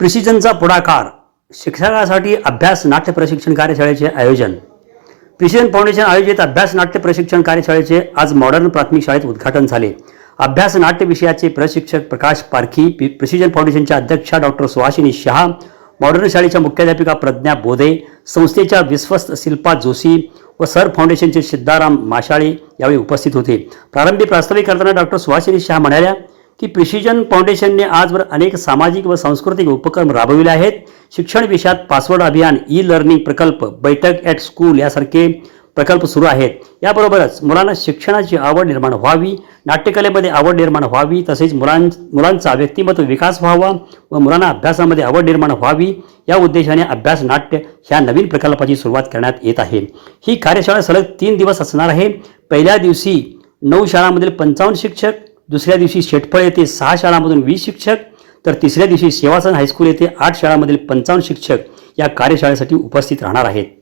प्रिसिजनचा पुढाकार. शिक्षकासाठी अभ्यास नाट्य प्रशिक्षण कार्यशाळेचे आयोजन. प्रिसिजन फाउंडेशन आयोजित अभ्यास नाट्य प्रशिक्षण कार्यशाळेचे आज मॉडर्न प्राथमिक शाळेत उद्घाटन झाले. अभ्यास नाट्य विषयाचे प्रशिक्षक प्रकाश पारखी पि- प्रिसिजन फाउंडेशनच्या अध्यक्षा डॉक्टर सुहासिनी शहा मॉडर्न शाळेच्या मुख्याध्यापिका प्रज्ञा बोधे संस्थेच्या विश्वस्त शिल्पा जोशी व सर फाउंडेशनचे सिद्धाराम माशाळे यावेळी उपस्थित होते. प्रारंभी प्रास्ताविक करताना डॉक्टर सुहासिनी शहा म्हणाल्या की प्रिसिजन फाउंडेशनने आजवर अनेक सामाजिक व सांस्कृतिक उपक्रम राबविले आहेत. शिक्षण विषयात पासवर्ड अभियान ई लर्निंग प्रकल्प बैठक ॲट स्कूल यासारखे प्रकल्प सुरू आहेत. याबरोबरच मुलांना शिक्षणाची आवड निर्माण व्हावी नाट्यकलेमध्ये आवड निर्माण व्हावी तसेच मुलां मुलांचा व्यक्तिमत्व विकास व्हावा व मुलांना अभ्यासामध्ये आवड निर्माण व्हावी या उद्देशाने अभ्यास नाट्य ह्या नवीन प्रकल्पाची सुरुवात करण्यात येत आहे. ही कार्यशाळा सलग तीन दिवस असणार आहे. पहिल्या दिवशी नऊ शाळांमधील पंचावन्न शिक्षक दुसऱ्या दिवशी शेटफळ येथे सहा शाळांमधून वीस शिक्षक तर तिसऱ्या दिवशी सेवासन हायस्कूल येथे आठ शाळांमधील पंचावन्न शिक्षक या कार्यशाळेसाठी उपस्थित राहणार आहेत.